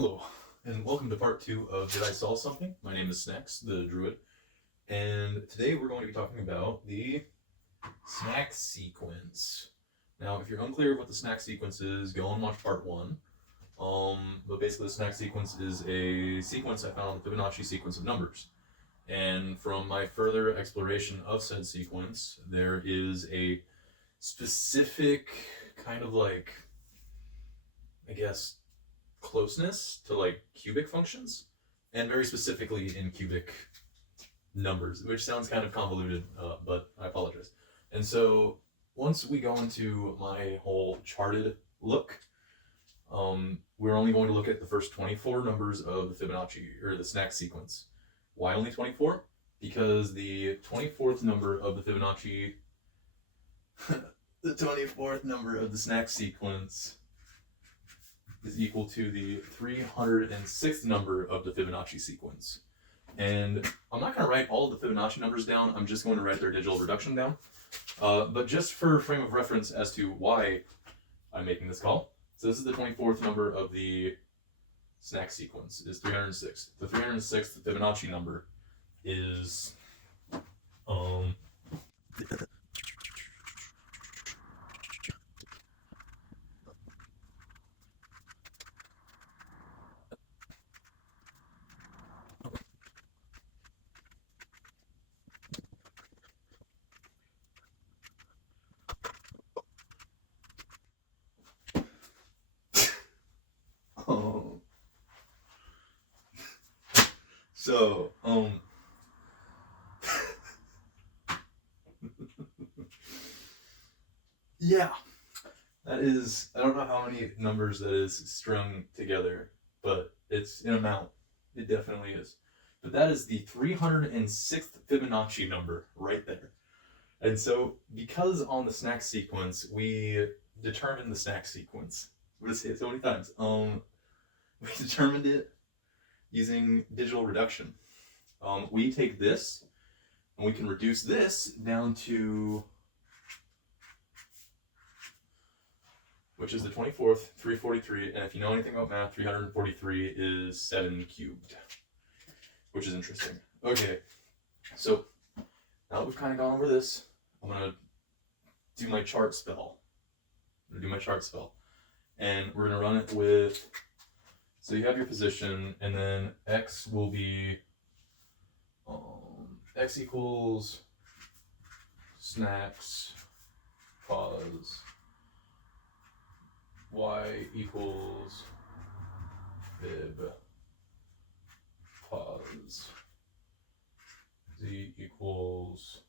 Hello, and welcome to part 2 of Did I Solve Something? My name is SnaX, the druid, and today we're going to be talking about the SnaX Sequence. Now, if you're unclear of what the SnaX Sequence is, go and watch part 1. But basically the SnaX Sequence is a sequence I found, the Fibonacci sequence of numbers. And from my further exploration of said sequence, there is a specific kind of like, I guess, closeness to like cubic functions, and very specifically in cubic numbers, which sounds kind of convoluted, but I apologize. And so once we go into my whole charted look, we're only going to look at the first 24 numbers of the Fibonacci, or the SnaX sequence. Why only 24? Because the 24th number of the Fibonacci, the 24th number of the SnaX sequence is equal to the 306th number of the Fibonacci sequence. And I'm not going to write all of the Fibonacci numbers down, I'm just going to write their digital reduction down. But just for frame of reference as to why I'm making this call, so this is the 24th number of the SnaX sequence, is 306. The 306th Fibonacci number is so yeah, that is, I don't know how many numbers that is strung together, but it's an amount. It definitely is. But that is the 306th Fibonacci number right there. And so, because on the SnaX sequence, we determined the SnaX sequence. I'm going to say it so many times. We determined it using digital reduction. We take this, and we can reduce this down to, which is the 24th, 343, and if you know anything about math, 343 is 7 cubed, which is interesting. Okay, so now that we've kind of gone over this, I'm going to do my chart spell. And we're going to run it with, so you have your position, and then x will be, x equals SnaX pause, y equals fib pause, z equals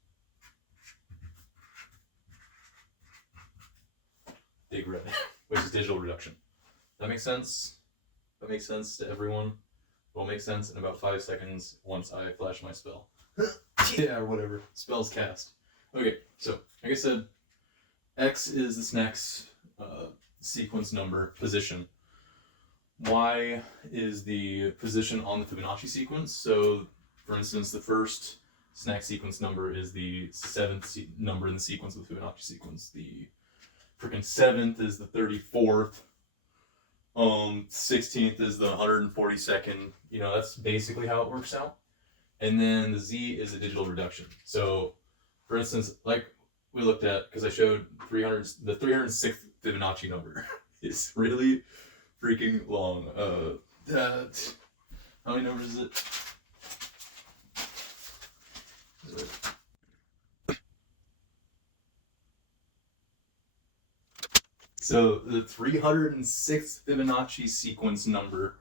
big red, which is digital reduction. That makes sense? That makes sense to everyone? It will make sense in about 5 seconds once I flash my spell. Yeah, or whatever. Spell's cast. Okay, so like I said, x is the SnaX sequence number position. Y is the position on the Fibonacci sequence. So, for instance, the first SnaX sequence number is the 7th number in the sequence of the Fibonacci sequence. The freaking 7th is the 34th. 16th is the 142nd. You know, that's basically how it works out. And then the Z is the digital reduction. So, for instance, like we looked at, because I showed the 306th Fibonacci number is really freaking long. How many numbers is it? So the 306th Fibonacci sequence number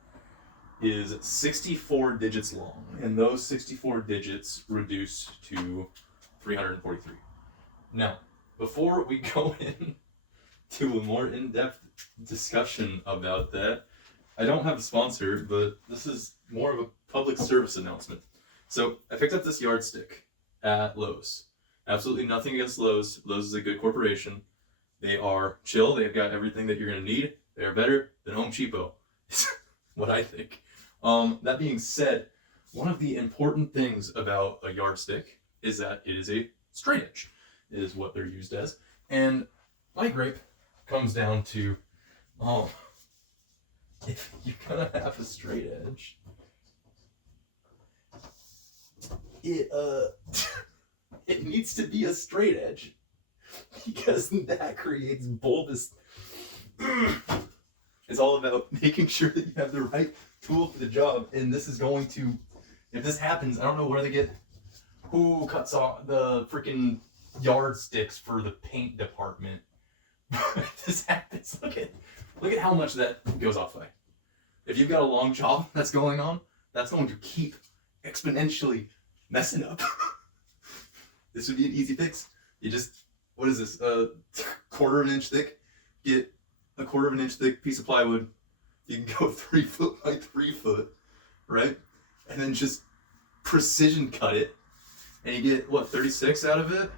is 64 digits long, and those 64 digits reduce to 343. Now, before we go into a more in-depth discussion about that, I don't have a sponsor, but this is more of a public service announcement. So I picked up this yardstick at Lowe's. Absolutely nothing against Lowe's. Lowe's is a good corporation. They are chill. They've got everything that you're going to need. They are better than Home Cheapo, what I think. That being said, one of the important things about a yardstick is that it is a straight edge, is what they're used as. And my gripe comes down to if you're gonna have a straight edge, it it needs to be a straight edge, because that creates bulbous. It's all about making sure that you have the right tool for the job, and this is going to, if this happens, I don't know where they get, who cuts off the freaking yardsticks for the paint department. But if this happens, look at how much that goes off by. If you've got a long job that's going on, that's going to keep exponentially messing up. This would be an easy fix. You just, what is this, quarter of an inch thick? Get a quarter of an inch thick piece of plywood. You can go 3 foot by 3 foot, right? And then just precision cut it. And you get, what, 36 out of it?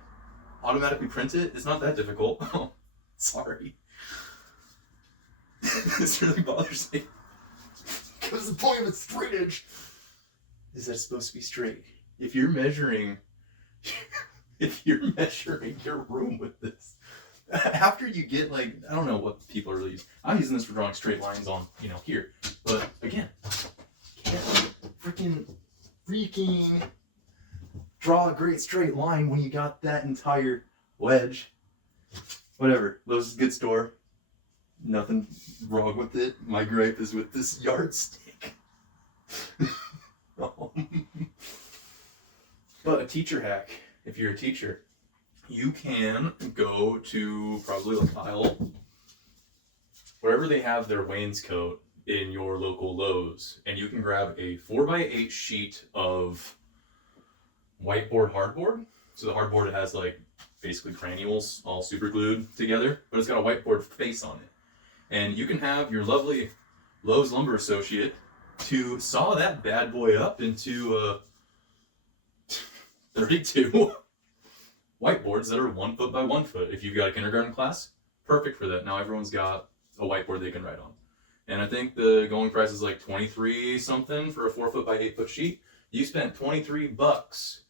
Automatically print it? It's not that difficult. Oh, sorry. This really bothers me. Because the point of a straight edge is that it's supposed to be straight. If you're measuring your room with this, after you get, like, I don't know what people are really using. I'm using this for drawing straight lines on, here. But again, can't freaking draw a great straight line when you got that entire wedge. Whatever. Lowe's is a good store. Nothing wrong with it. My gripe is with this yardstick. But a teacher hack, if you're a teacher, you can go to probably like aisle, wherever they have their wainscot in your local Lowe's, and you can grab a 4x8 sheet of whiteboard hardboard. So the hardboard has like basically granules all super glued together, but it's got a whiteboard face on it. And you can have your lovely Lowe's lumber associate to saw that bad boy up into 32 whiteboards that are 1 foot by 1 foot. If you've got a kindergarten class, perfect for that. Now everyone's got a whiteboard they can write on. And I think the going price is like 23 something for a 4 foot by 8 foot sheet. You spent $23,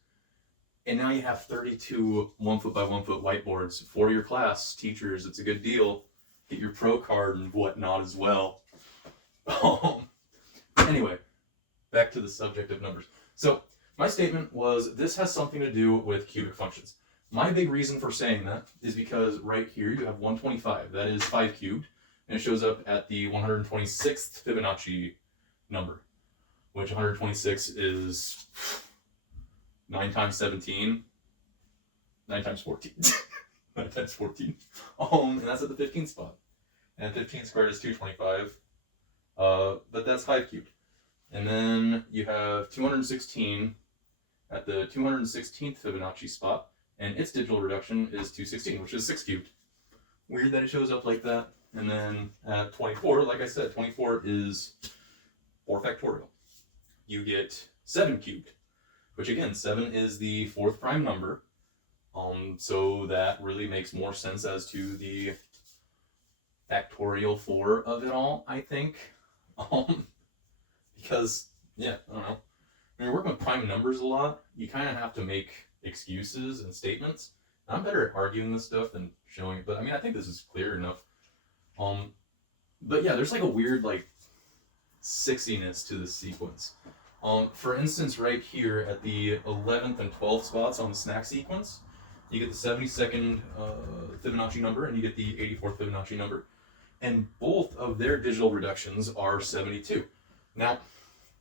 and now you have 32 1 foot by 1 foot whiteboards for your class. Teachers, it's a good deal. Get your pro card and whatnot as well. Anyway, back to the subject of numbers. So my statement was this has something to do with cubic functions. My big reason for saying that is because right here you have 125. That is 5 cubed, and it shows up at the 126th Fibonacci number, which 126 is 9 times 17, 9 times 14. 9 times 14. And that's at the 15th spot. And 15 squared is 225. But that's 5 cubed. And then you have 216 at the 216th Fibonacci spot, and its digital reduction is 216, which is 6 cubed. Weird that it shows up like that. And then at 24, like I said, 24 is 4 factorial. You get 7 cubed, which again, 7 is the 4th prime number. So that really makes more sense as to the factorial 4 of it all, I think. Because, yeah, I don't know. When you're working with prime numbers a lot, you kind of have to make excuses and statements. I'm better at arguing this stuff than showing it, but I mean, I think this is clear enough. But yeah, there's like a weird, like, sixiness to this sequence. For instance, right here at the 11th and 12th spots on the SnaX sequence, you get the 72nd Fibonacci number and you get the 84th Fibonacci number. And both of their digital reductions are 72. Now,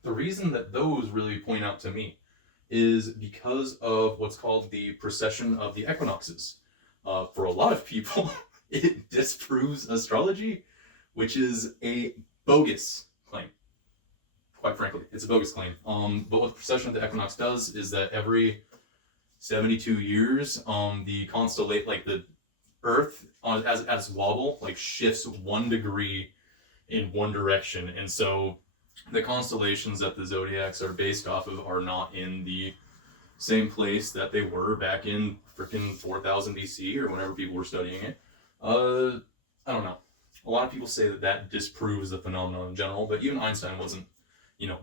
the reason that those really point out to me is because of what's called the precession of the equinoxes. For a lot of people, it disproves astrology, which is a bogus claim. Quite frankly, it's a bogus claim. But what the precession of the equinox does is that every 72 years, the constellation, like the Earth, as wobble, like shifts 1 degree in one direction, and so the constellations that the zodiacs are based off of are not in the same place that they were back in freaking 4000 BC or whenever people were studying it. I don't know. A lot of people say that that disproves the phenomenon in general, but even Einstein wasn't,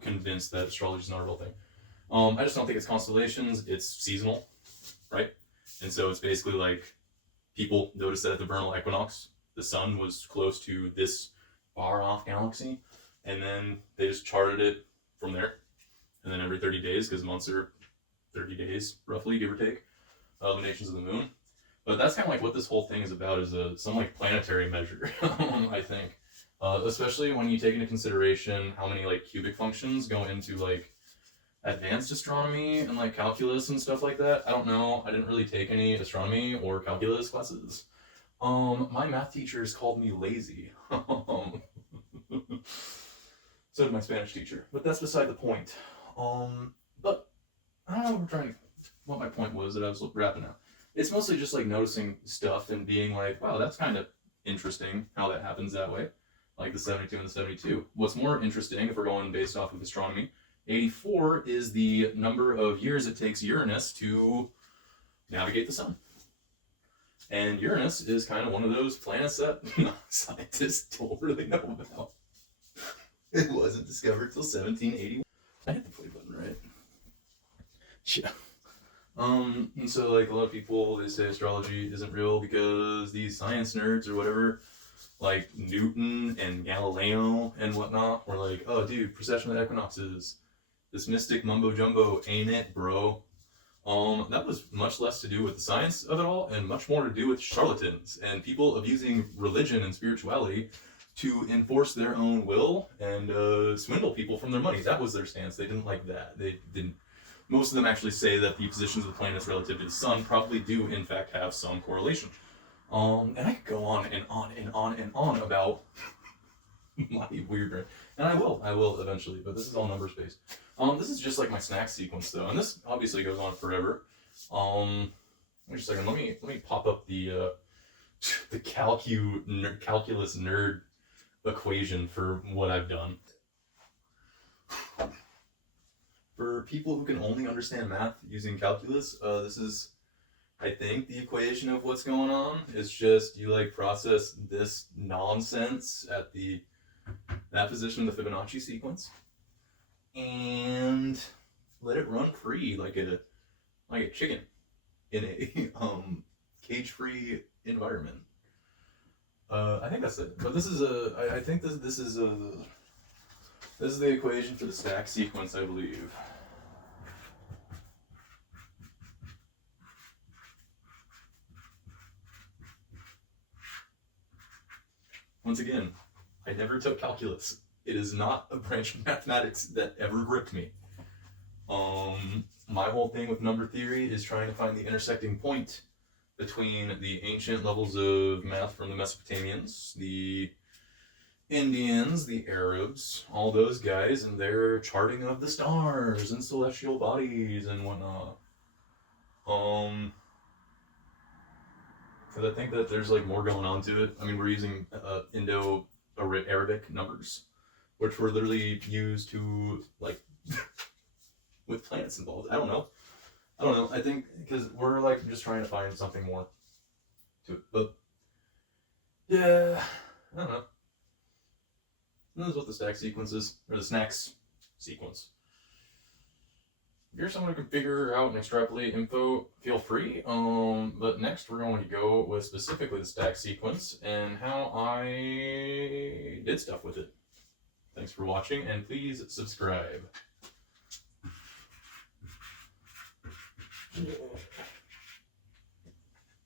convinced that astrology is not a real thing. I just don't think it's constellations. It's seasonal, right? And so it's basically like people noticed that at the vernal equinox, the sun was close to this far off galaxy. and then they just charted it from there. And then every 30 days, because months are 30 days, roughly, give or take, luminations of the moon. But that's kind of like what this whole thing is about, is some like planetary measure, I think. Especially when you take into consideration how many like cubic functions go into like advanced astronomy and like calculus and stuff like that. I don't know. I didn't really take any astronomy or calculus classes. My math teachers called me lazy. So did my Spanish teacher. But that's beside the point. But I don't know what my point was that I was wrapping up. It's mostly just like noticing stuff and being like, wow, that's kind of interesting how that happens that way. Like the 72 and the 72. What's more interesting, if we're going based off of astronomy, 84 is the number of years it takes Uranus to navigate the sun. And Uranus is kind of one of those planets that scientists don't really know about. It wasn't discovered till 1781. I hit the play button, right? Yeah. And so like a lot of people, they say astrology isn't real because these science nerds or whatever, like Newton and Galileo and whatnot, were like, oh dude, precession of the equinoxes, this mystic mumbo jumbo, ain't it, bro? That was much less to do with the science of it all and much more to do with charlatans and people abusing religion and spirituality to enforce their own will and swindle people from their money. That was their stance. They didn't like that. They didn't. Most of them actually say that the positions of the planets relative to the sun probably do, in fact, have some correlation. And I could go on and on and on and on about my weird brain. And I will eventually, but this is all numbers based. This is just like my SnaX sequence though, and this obviously goes on forever. Wait a second, let me pop up the calculus nerd equation for what I've done. For people who can only understand math using calculus, this is, I think, the equation of what's going on. It's just you like process this nonsense at that position of the Fibonacci sequence and let it run free like a chicken in a cage-free environment. I think that's it. But this is I think this is the equation for the SnaX sequence, I believe. Once again, I never took calculus. It is not a branch of mathematics that ever gripped me. My whole thing with number theory is trying to find the intersecting point between the ancient levels of math from the Mesopotamians, the Indians, the Arabs, all those guys, and their charting of the stars and celestial bodies and whatnot. Because I think that there's like more going on to it. I mean, we're using Indo-Arabic numbers, which were literally used to like with planets involved. I don't know. I think because we're like just trying to find something more to it. But yeah, I don't know. And this is what the SnaX sequence is, or the SnaX sequence. If you're someone who can figure out and extrapolate info, feel free. But next we're going to go with specifically the SnaX sequence and how I did stuff with it. Thanks for watching, and please subscribe. Yeah.